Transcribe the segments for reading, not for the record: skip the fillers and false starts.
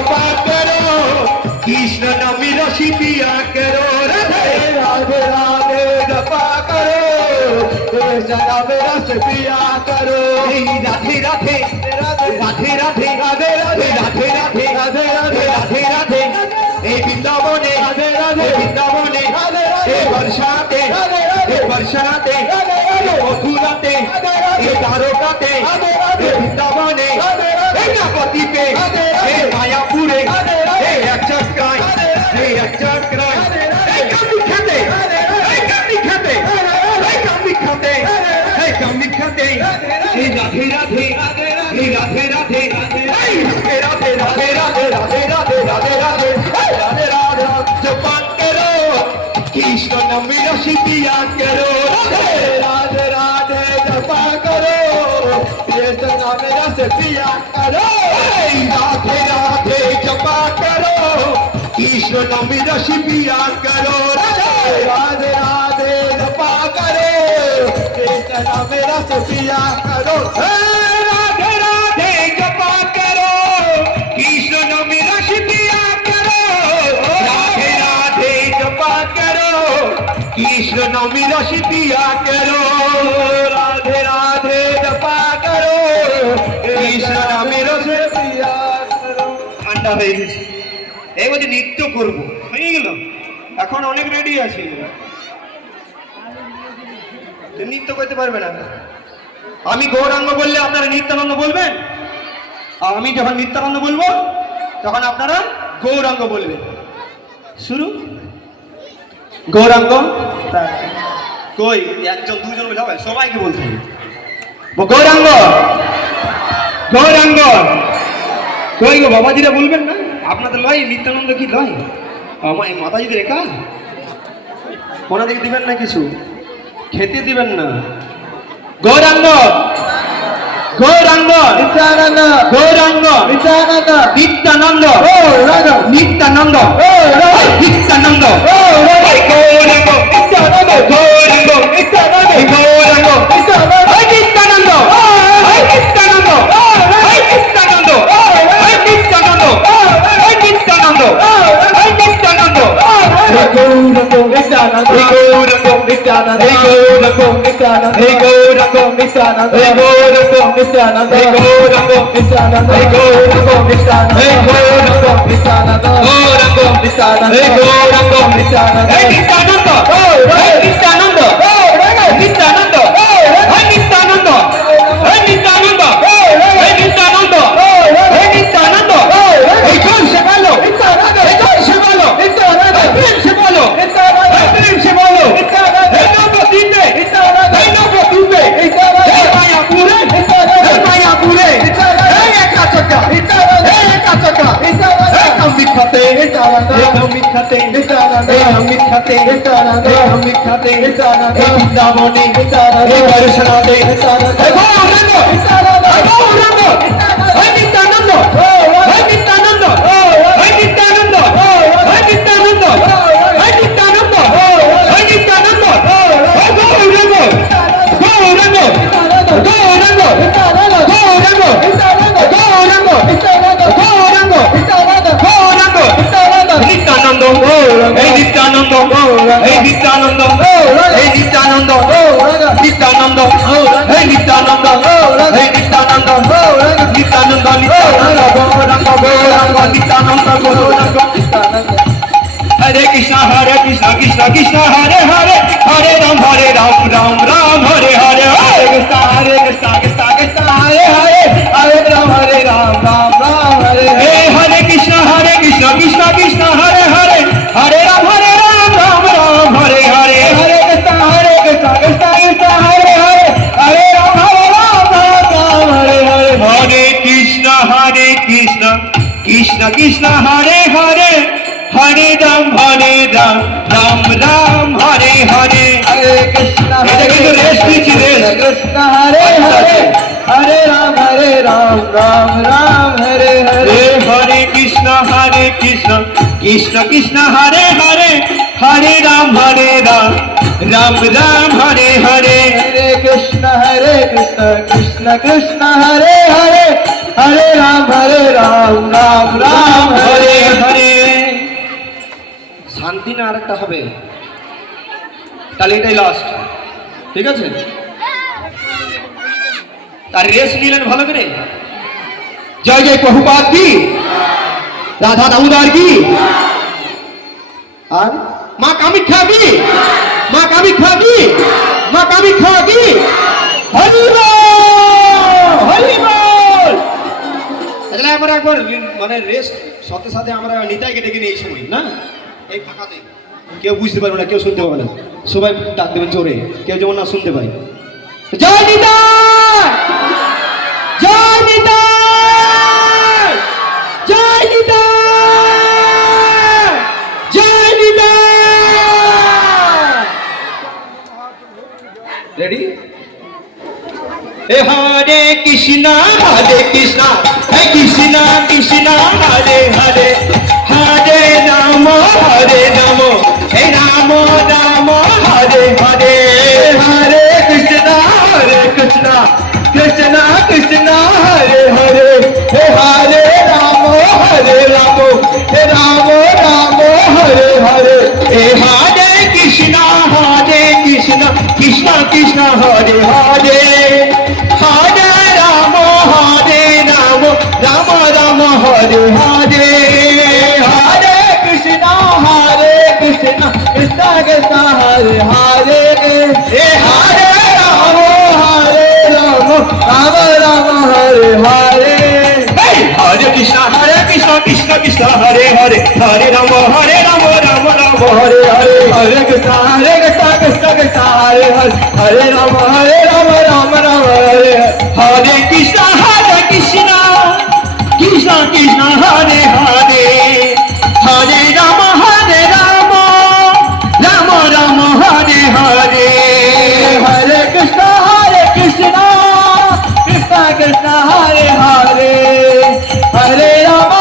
जपा करो कृष्ण नाम रस पिया करो राधे राधे राधे जपा करो कृष्ण नाम रस पिया करो राधे राधे राधे राधे राधे राधे राधे राधे राधे राधे राधे वृंदावने राधे राधे वृंदावने बरसाते बरसाते मथुराते द्वारकाते वृंदावने गणपति पे मायापुरे एक चक्राय कमी खाते कमी खाते कमी खाते कमी खाते राधे राधे राधे राधे राधे राधे राधे राधे राधे राधे राधे राधे राधे राधे जपा करो कृष्ण नाम रस पिया करो राधे राधे जपा करो कृष्ण नाम रस पिया करो राधे राधे जपा करो कृष्ण नाम रस पिया करो राधे राधे जपा करो कृष्ण नाम रस पिया करो राधे राधे जपा करो कृष्ण नाम रस पिया करो राधे राधे जपा करो कृष्ण नाम रस पिया करो राधे राधे जपा करो कृष्ण नाम रस पिया करो ঠান্ডা হয়ে গেছে এই বলে নৃত্য করব হয়ে গেল এখন অনেক রেডি আছি নৃত্য করতে পারবে না আমি গৌরাঙ্গ বললে আপনারা নিত্যানন্দ বলবেন আর আমি যখন নিত্যানন্দ বলবো তখন আপনারা গৌরাঙ্গ বলবেন শুরু গৌরাঙ্গ কই একজন দুজন বলে হবে সবাইকে বলতে হবে গৌরাঙ্গ গৌরাঙ্গ কই গো বাবাজিরা বলবেন না আপনাদের লয় নিত্যানন্দ কি লয় আমার মাথা যদি রেখা ওনাদেরকে দিবেন না কিছু খেতে দিবেন না গৌরাঙ্গ গৌরাঙ্গ নিত্যানন্দ গৌরাঙ্গ নিত্যানন্দ নিত্যানন্দ নিত্যানন্দ নিত্যানন্দ গৌরাঙ্গ নিত্যানন্দ গৌরাঙ্গ নিত্যানন্দ গৌরাঙ্গ নিত্যানন্দ নিত্যানন্দ নিত্যানন্দ নিত্যানন্দ নিত্যানন্দ নিত্যানন্দ গৌরাঙ্গ নিত্যানন্দ গৌরাঙ্গ নিত্যানন্দ গৌরাঙ্গ নিত্যানন্দ গৌরাঙ্গ নিত্যানন্দ গৌরাঙ্গ নিত্যানন্দ গৌরাঙ্গ নিত্যানন্দ গৌরাঙ্গ নিত্যানন্দ গৌরাঙ্গ নিত্যানন্দ গৌরাঙ্গ নিত্যানন্দ গৌরাঙ্গ নিত্যানন্দ নিত্যানন্দ নিত্যানন্দ নিত্যানন্দ নিত্যানন্দ নিত্যানন্দ নিত্যানন্দ নিত্যানন্দ এই জোর সে বলো এই জোর সে বলো প্রেম সে বলো প্রেম সে বলো এই নবদ্বীপে এই নবদ্বীপে এই মায়াপুরে মায়াপুরে এই একা চক্কা এই একা চক্কা এই অমৃত খাতে এই অমৃত খাতে এই অমৃত খাতে এই অমৃত খাতে এই বৃন্দাবনে এই বরসাতে এই গৌরাঙ্গ গৌরাঙ্গ এই নিত্যানন্দ এই নিত্যানন্দ এই নিত্যানন্দ এই নিত্যানন্দ এই নিত্যানন্দ এই নিত্যানন্দ গৌরাঙ্গ গৌরাঙ্গ গৌরাঙ্গ গৌরাঙ্গ গৌরাঙ্গ গৌরাঙ্গ গৌরাঙ্গ নিত্যানন্দ এই নিত্যানন্দ এই নিত্যানন্দ এই নিত্যানন্দ নিত্যানন্দ এই নিত্যানন্দ এই নিত্যানন্দ নিত্যানন্দ নিত্যানন্দ গৌরাঙ্গ গৌরাঙ্গ নিত্যানন্দ গৌরাঙ্গ হরে কৃষ্ণ কৃষ্ণ কৃষ্ণ হরে হরে হরে রাম রাম রাম হরে হরে হরে কৃষ্ণ কৃষ্ণ কৃষ্ণ হরে হরে হরে রাম রাম রাম হরে হরে কৃষ্ণ কৃষ্ণ কৃষ্ণ হরে হরে হরে রাম রাম রাম হরে হরে হরে কৃষ্ণ কৃষ্ণ কৃষ্ণ হরে হরে হরে রাম রাম হরে হরে হরে কৃষ্ণ কৃষ্ণ কৃষ্ণ হরে হরে হরে রাম রাম রাম হরে হরে হরে কৃষ্ণ এটা কিন্তু রেস্ট দিচ্ছি রেস্ট কৃষ্ণ হরে হরে হরে রাম রাম রাম হরে হরে হরে কৃষ্ণ কৃষ্ণ কৃষ্ণ হরে হরে হরে রাম রাম রাম হরে হরে হরে কৃষ্ণ কৃষ্ণ কৃষ্ণ হরে হরে হরে রাম রাম রাম হরে হরে। শান্তি না আরেকটা হবে, তাহলে এটাই লাস্ট, ঠিক আছে? তার রেস নিলেন ভালো করে। জয় জয় প্রভুপাদ কি, রাধা দামোদর কি, আর মা কামাখ্যা কি, মা কামাখ্যা কি, মা কামাখ্যা কি। হরি বল হরি বল। তাহলে আমরা একবার মানে রেস্ট সাথে সাথে আমরা নিতাইকে ডেকে নিই এই সময় না, এই ফাঁকাতে কেউ বুঝতে পারবে না, কেউ শুনতে পাবে না, সবাই ডাক দেবেন জোরে, কেউ যেমন না শুনতে পায়। জয় নিতাই, জয় নিতাই, জয় নিতাই, জয় নিতাই। রেডি? হরে কৃষ্ণ কৃষ্ণ কৃষ্ণ হরে হরে, হরে রাম হে রাম রাম হরে হরে, হরে কৃষ্ণ কৃষ্ণ কৃষ্ণ হরে হরে, হরে রাম হে রাম হরে হরে, হরে কৃষ্ণ কৃষ্ণ কৃষ্ণ হরে হরে, হরে রাম রাম রাম হরে হরে, হরে কৃষ্ণ কৃষ্ণ কৃষ্ণ হরে হরে, হরে রাম রাম রাম হরে হরে, হরে কৃষ্ণ কৃষ্ণ কৃষ্ণ হরে হরে, হরে রাম রাম রাম হরে হরে, হরে কৃষ্ণ কৃষ্ণ কৃষ্ণ হরে হরে, হরে রাম রাম রাম হরে, হরে কৃষ্ণ কৃষ্ণ কৃষ্ণ হরে হরে, হরে রাম রাম রাম হরে হরে, হরে কৃষ্ণ কৃষ্ণ কৃষ্ণ হরে হরে, হরে রাম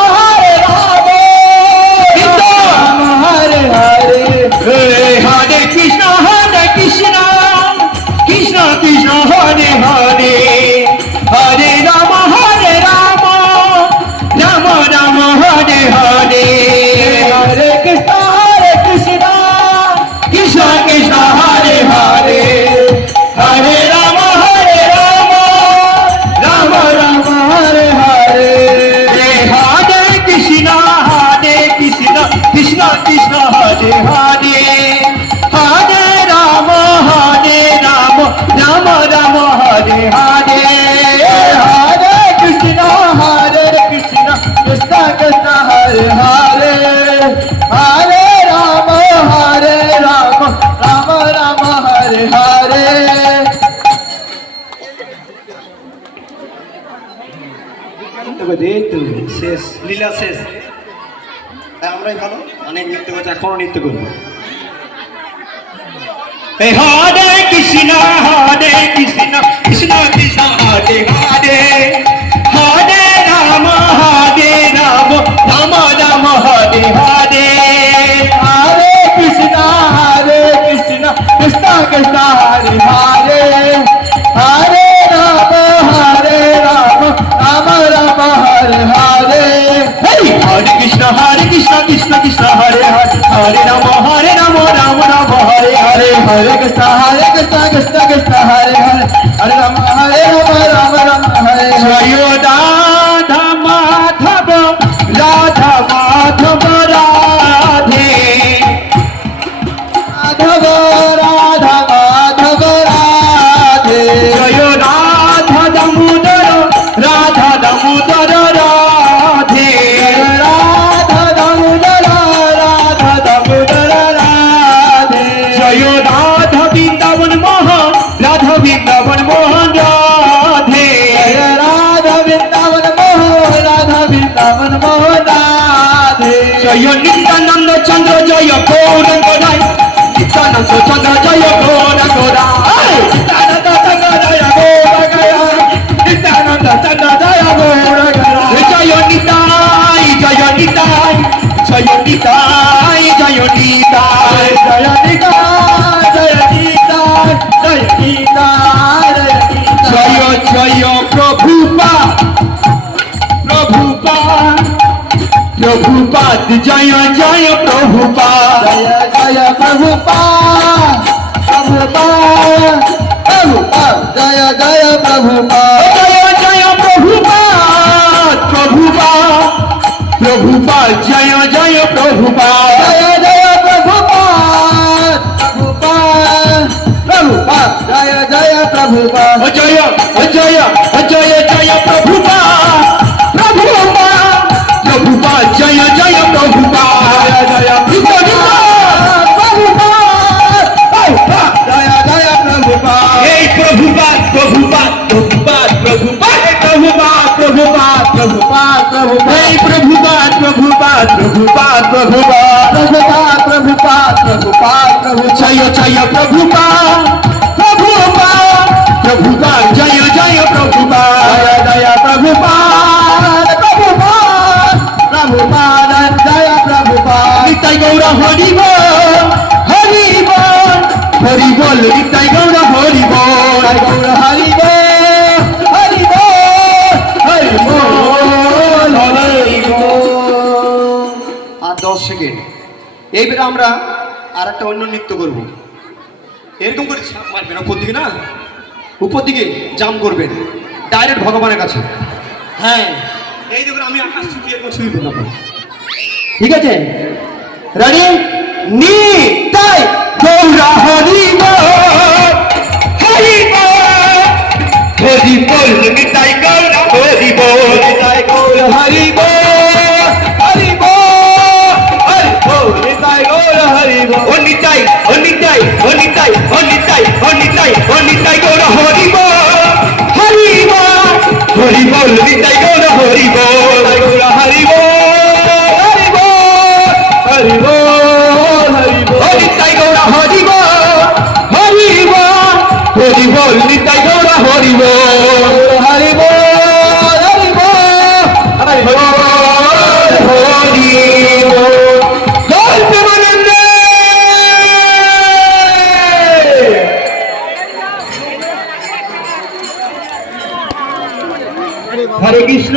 রাম হরে হরে, হরে কৃষ্ণ কৃষ্ণ কৃষ্ণ হরে হরে, হরে রাম রাম রাম হরে হরে, হরে কৃষ্ণ কৃষ্ণ কৃষ্ণ হরে হরে, হরে রাম রাম হরে হরে, হরে কৃষ্ণ কৃষ্ণ হরে হরে, হরে রাম রাম হরে হরে, হরে কৃষ্ণ কৃষ্ণ কৃষ্ণ হরে হরে, হরে রাম রাম হরে হরে। শেষ লীলা শেষ, আমরাই ভালো, অনেক নৃত্য করছে, এখনো নৃত্য করবো। হরে কৃষ্ণ কৃষ্ণ কৃষ্ণ হরে হরে, হরে রাম রাম রাম হরে হরে, হরে কৃষ্ণ কৃষ্ণ কৃষ্ণ হরে হরে, হরে রাম রাম রাম হরে হরে, হরে কৃষ্ণ কৃষ্ণ কৃষ্ণ হরে হরে, হরে রাম রাম রাম হরে হরে, হরে কৃষ্ণ কৃষ্ণ কৃষ্ণ হরে হরে, হরে রাম রাম হরে, জয় রাধা মাধব রাধা মাধব রাধে, মাধব রাধা মাধব রাধে, জয় রাধা দামোদর রাধে, রাধা দামোদর রাধে, জয় রাধা বৃন্দাবন মোহন রাধে, রাধা বৃন্দাবন মোহন রাধে, জয় নিত্যানন্দ চন্দ্র জয় গৌরাঙ্গ রায়, নিত্যানন্দ চন্দ্র জয় গৌরাঙ্গ রায়, নিত্যানন্দ চন্দ্র জয় গৌরাঙ্গ রায়, নিত্যানন্দ চন্দ্র জয় গৌরাঙ্গ রায়, জয় নিতাই জয় নিতাই জয় নিতাই জয় নিতাই জয় নিতাই জয় নিতাই জয় নিতাই জয় জয় প্রভুপা प्रभुपाद जय जय प्रभुपाद जय जय प्रभुपाद प्रभुपाद प्रभुपाद जय जय प्रभुपाद जय जय प्रभुपाद प्रभुपाद प्रभुपाद जय जय प्रभुपाद जय जय प्रभुपाद प्रभुपाद प्रभुपाद जय जय प्रभुपाद जय जय जय जय प्रभुपाद प्रभुपाद प्रभुपाद जय जय प्रभुपाद जय जय प्रभुपाद जय जय प्रभुपाद हे प्रभुपाद प्रभुपाद प्रभुपाद प्रभुपाद प्रभुपाद प्रभुपाद प्रभुपाद प्रभुपाद हे प्रभुपाद प्रभुपाद प्रभुपाद प्रभुपाद प्रभुपाद प्रभुपाद प्रभुपाद प्रभु जय जय प्रभुपाद प्रभुपाद प्रभुपाद जय जय प्रभुपाद जय जय प्रभुपाद प्रभुपाद प्रभुपाद जय प्रभुपाद निताई गौर हरि बोल हरि बोल हरि बोल निताई गौर हरि बोल जय गौर हरि बोल हरि बोल हरि बोल हरि बोल আর 10 সেকেন্ড এইবারে আমরা আর একটা অন্য নৃত্য করব এরকম করে ছাপ মারবেন উপর দিকে না উপর দিকে জাম্প করবেন ডাইরেক্ট ভগবানের কাছে হ্যাঁ এই দেখুন আমি আকাশ ছুঁয়ে এরকম ছুঁয়ে দেবো আপনাকে। ঠিক আছে রেডি নিতাই গৌর হরি বল হরি বল হরি বল নিতাই গৌর হরি বল জয় গৌর হরি বল হরি বল হরি বল জয় গৌর হরি বল ও নিতাই ও নিতাই ও নিতাই ও নিতাই ও নিতাই ও নিতাই গৌর হরি বল হরি বল হরি বল নিতাই গৌর হরি বল জয় গৌর হরি বল হরি বল হরি বল হরি ও বল নিতাই গৌর হরি বল হরি বল হরি বল নিতাই গৌর হরি বল হরি বল হরি বল হরি বল হরি বল জয় প্রেমানন্দে হরে কৃষ্ণ